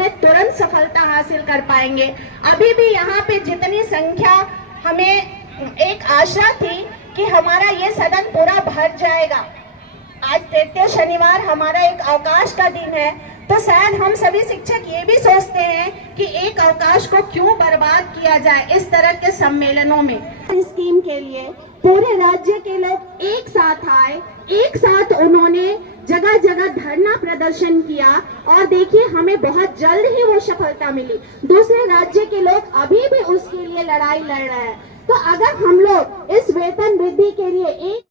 उसमें तुरंत सफलता हासिल कर पाएंगे। अभी भी यहाँ पे जितनी संख्या, हमें एक आशा थी कि हमारा ये सदन पूरा भर जाएगा। आज तृतीय शनिवार हमारा एक अवकाश का दिन है, तो शायद हम सभी शिक्षक ये भी सोचते हैं कि एक अवकाश को क्यों बर्बाद किया जाए इस तरह के सम्मेलनों में। स्कीम के लिए पूरे राज्य के लोग एक साथ आए, एक साथ उन्होंने जगह जगह धरना प्रदर्शन किया और देखिए हमें बहुत जल्द ही वो सफलता मिली। दूसरे राज्य के लोग अभी भी उसके लिए लड़ाई लड़ रहे हैं। तो अगर हम लोग इस वेतन वृद्धि के लिए एक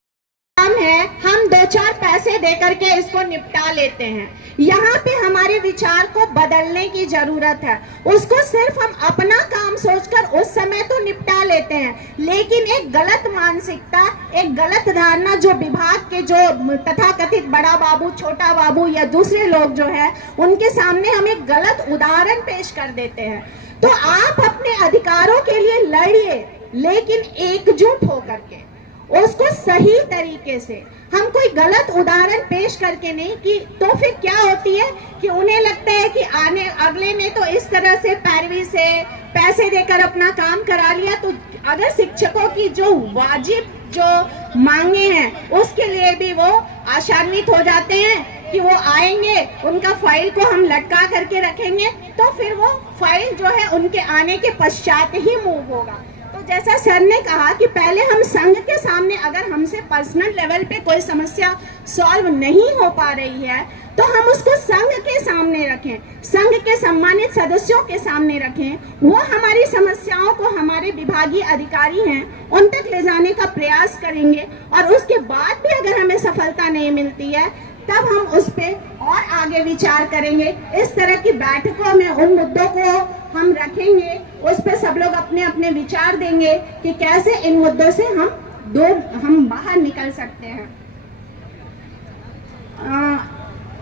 है, हम 2-4 पैसे देकर के इसको निपटा लेते हैं। यहाँ पे हमारे विचार को बदलने की जरूरत है। उसको सिर्फ हम अपना काम सोचकर उस समय तो निपटा लेते हैं, लेकिन एक गलत मानसिकता, एक गलत धारणा जो विभाग के जो तथाकथित बड़ा बाबू, छोटा बाबू या दूसरे लोग जो है उनके सामने हम एक गलत उदाहरण पेश कर देते हैं। तो आप अपने अधिकारों के लिए लड़िए, लेकिन एकजुट होकर के उसको सही तरीके से, हम कोई गलत उदाहरण पेश करके नहीं। कि तो फिर क्या होती है कि उन्हें लगता है कि अगले ने तो इस तरह से पैरवी से पैसे देकर अपना काम करा लिया, तो अगर शिक्षकों की जो वाजिब जो मांगे हैं उसके लिए भी वो आशान्वित हो जाते हैं कि वो आएंगे, उनका फाइल को हम लटका करके रखेंगे, तो फिर वो फाइल जो है उनके आने के पश्चात ही मूव होगा। तो जैसा सर ने कहा कि पहले हम संघ के सामने, अगर हमसे पर्सनल लेवल पे कोई समस्या सॉल्व नहीं हो पा रही है तो हम उसको संघ के सामने रखें, संघ के सम्मानित सदस्यों के सामने रखें। वो हमारी समस्याओं को, हमारे विभागीय अधिकारी हैं उन तक ले जाने का प्रयास करेंगे, और उसके बाद भी अगर हमें सफलता नहीं मिलती है तब हम उस पे और आगे विचार करेंगे। इस तरह की बैठकों में उन मुद्दों को हम रखेंगे, उस पे सब लोग अपने अपने विचार देंगे कि कैसे इन मुद्दों से हम बाहर निकल सकते हैं।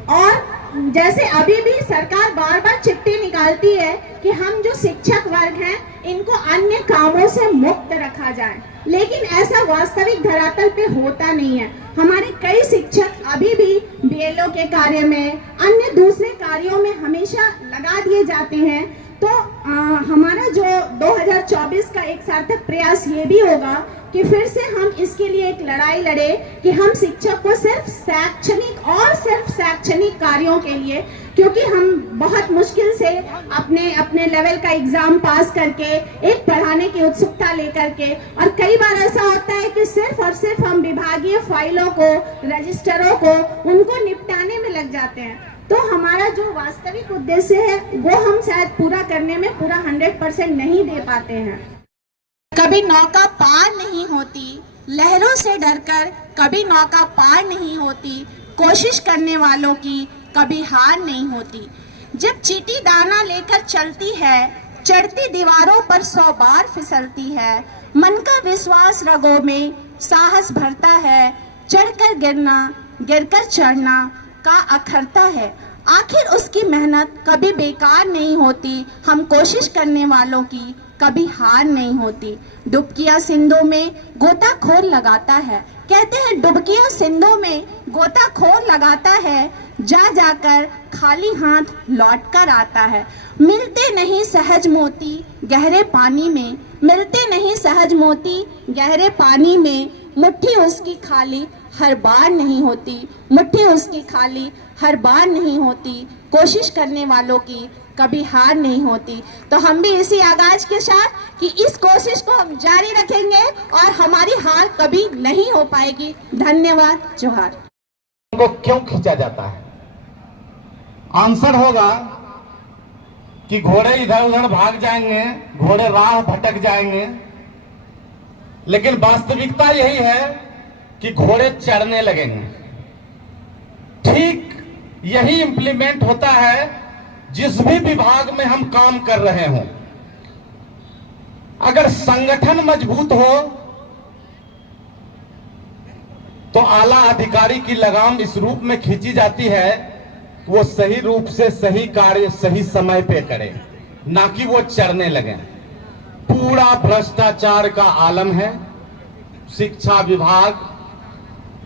और जैसे अभी भी सरकार बार बार चिट्ठी निकालती है कि हम जो शिक्षक वर्ग हैं इनको अन्य कामों से मुक्त रखा जाए, लेकिन ऐसा वास्तविक धरातल पे होता नहीं है। हमारे कई शिक्षक अभी भी बीएलओ के कार्य में, अन्य दूसरे कार्यों में हमेशा लगा दिए जाते हैं। तो हमारा जो 2024 का एक सार्थक प्रयास ये भी होगा कि फिर से हम इसके लिए एक लड़ाई लड़े कि हम शिक्षक को सिर्फ शैक्षणिक कार्यों के लिए, क्योंकि हम बहुत मुश्किल से अपने लेवल का एग्जाम पास करके एक पढ़ाने की उत्सुकता लेकर के, और कई बार ऐसा होता है कि सिर्फ और सिर्फ हम विभागीय फाइलों को, रजिस्टरों को, उनको निपटाने में लग जाते हैं। तो हमारा जो वास्तविक उद्देश्य है वो हम शायद पूरा करने में पूरा 100% नहीं दे पाते हैं। कभी नौका पार नहीं होती, लहरों से डरकर कभी नौका पार नहीं होती, कोशिश करने वालों की कभी हार नहीं होती। जब चींटी दाना लेकर चलती है, चढ़ती दीवारों पर 100 बार फिसलती है, मन का विश्वास रगों में साहस भरता है, चढ़कर गिरना, गिरकर चढ़ना का अखरता है। आखिर उसकी मेहनत कभी बेकार नहीं होती, हम कोशिश करने वालों की कभी हार नहीं होती। डुबकियां सिंधु में गोताखोर लगाता है, कहते हैं डुबकियां सिंधु में गोताखोर लगाता है, जा जाकर खाली हाथ लौट कर आता है। मिलते नहीं सहज मोती गहरे पानी में, मिलते नहीं सहज मोती गहरे पानी में, मुट्ठी उसकी खाली हर बार नहीं होती, मुट्ठी उसकी खाली हर बार नहीं होती, कोशिश करने वालों की कभी हार नहीं होती। तो हम भी इसी आगाज के साथ कि इस कोशिश को हम जारी रखेंगे और हमारी हार कभी नहीं हो पाएगी। धन्यवाद, जोहार। को क्यों खींचा जाता है? आंसर होगा कि घोड़े इधर उधर भाग जाएंगे, घोड़े राह भटक जाएंगे, लेकिन वास्तविकता यही है कि घोड़े चढ़ने लगेंगे। ठीक यही इंप्लीमेंट होता है जिस भी विभाग में हम काम कर रहे हों। अगर संगठन मजबूत हो तो आला अधिकारी की लगाम इस रूप में खींची जाती है, वो सही रूप से सही कार्य सही समय पे करे, ना कि वो चढ़ने लगे। पूरा भ्रष्टाचार का आलम है। शिक्षा विभाग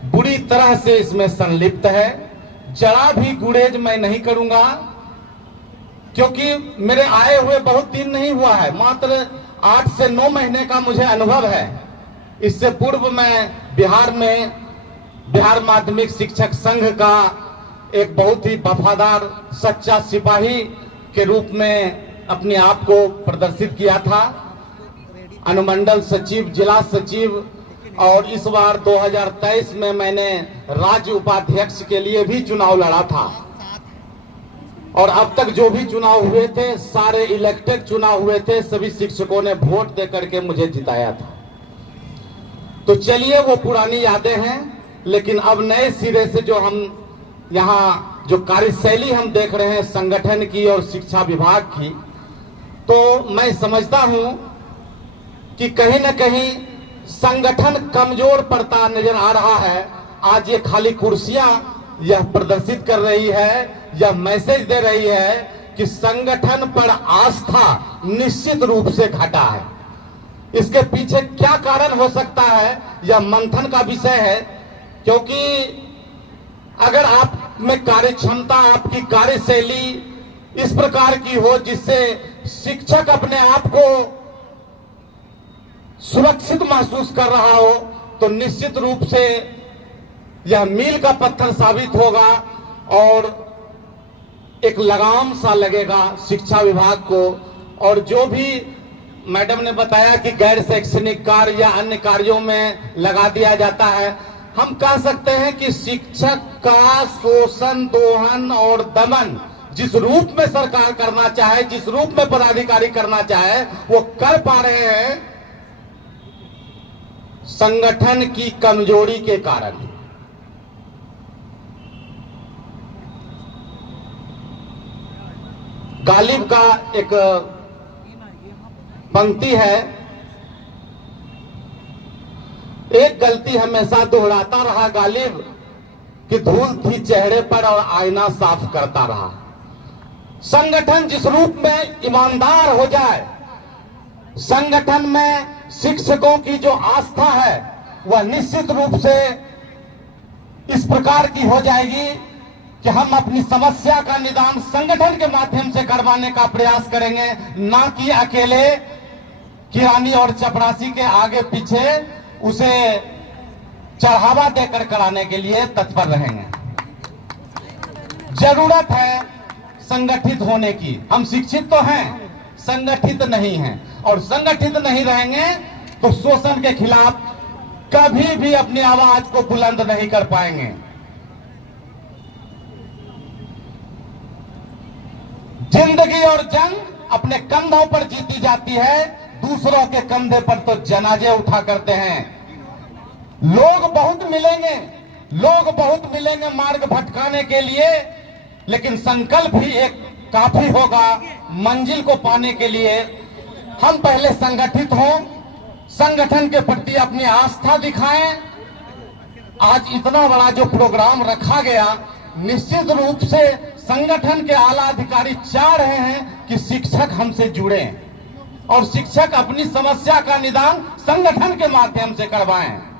बुरी तरह से इसमें संलिप्त है। जरा भी गुरेज मैं नहीं करूंगा क्योंकि मेरे आए हुए बहुत दिन नहीं हुआ है, मात्र 8 से 9 महीने का मुझे अनुभव है। इससे पूर्व मैं बिहार माध्यमिक शिक्षक संघ का एक बहुत ही वफादार सच्चा सिपाही के रूप में अपने आप को प्रदर्शित किया था। अनुमंडल सचिव, जिला सचिव, और इस बार 2023 में मैंने राज्य उपाध्यक्ष के लिए भी चुनाव लड़ा था। और अब तक जो भी चुनाव हुए थे सारे इलेक्टेड चुनाव हुए थे, सभी शिक्षकों ने वोट दे करके मुझे जिताया था। तो चलिए वो पुरानी यादें हैं, लेकिन अब नए सिरे से जो हम यहाँ जो कार्यशैली हम देख रहे हैं संगठन की और शिक्षा विभाग की, तो मैं समझता हूं कि कहीं न कहीं संगठन कमजोर पड़ता नजर आ रहा है। आज ये खाली कुर्सियां यह प्रदर्शित कर रही है, यह मैसेज दे रही है कि संगठन पर आस्था निश्चित रूप से घटा है। इसके पीछे क्या कारण हो सकता है, यह मंथन का विषय है। क्योंकि अगर आप में कार्य क्षमता, आपकी कार्यशैली इस प्रकार की हो जिससे शिक्षक अपने आप को सुरक्षित महसूस कर रहा हो, तो निश्चित रूप से यह मील का पत्थर साबित होगा और एक लगाम सा लगेगा शिक्षा विभाग को। और जो भी मैडम ने बताया कि गैर शैक्षणिक कार्य या अन्य कार्यों में लगा दिया जाता है, हम कह सकते हैं कि शिक्षक का शोषण, दोहन और दमन जिस रूप में सरकार करना चाहे, जिस रूप में पदाधिकारी करना चाहे, वो कर पा रहे हैं संगठन की कमजोरी के कारण। गालिब का एक पंक्ति है, एक गलती हमेशा दोहराता रहा गालिब कि धूल थी चेहरे पर और आईना साफ करता रहा। संगठन जिस रूप में ईमानदार हो जाए, संगठन में शिक्षकों की जो आस्था है वह निश्चित रूप से इस प्रकार की हो जाएगी कि हम अपनी समस्या का निदान संगठन के माध्यम से करवाने का प्रयास करेंगे, ना कि अकेले किरानी और चपरासी के आगे पीछे उसे चढ़ावा देकर कराने के लिए तत्पर रहेंगे। जरूरत है संगठित होने की। हम शिक्षित तो हैं, संगठित नहीं हैं, और संगठित नहीं रहेंगे तो शोषण के खिलाफ कभी भी अपनी आवाज को बुलंद नहीं कर पाएंगे। जिंदगी और जंग अपने कंधों पर जीती जाती है, दूसरों के कंधे पर तो जनाजे उठा करते हैं। लोग बहुत मिलेंगे मार्ग भटकाने के लिए, लेकिन संकल्प ही एक काफी होगा मंजिल को पाने के लिए। हम पहले संगठित हों, संगठन के प्रति अपनी आस्था दिखाएं। आज इतना बड़ा जो प्रोग्राम रखा गया, निश्चित रूप से संगठन के आला अधिकारी चाह रहे हैं कि शिक्षक हमसे जुड़ें और शिक्षक अपनी समस्या का निदान संगठन के माध्यम से करवाएं।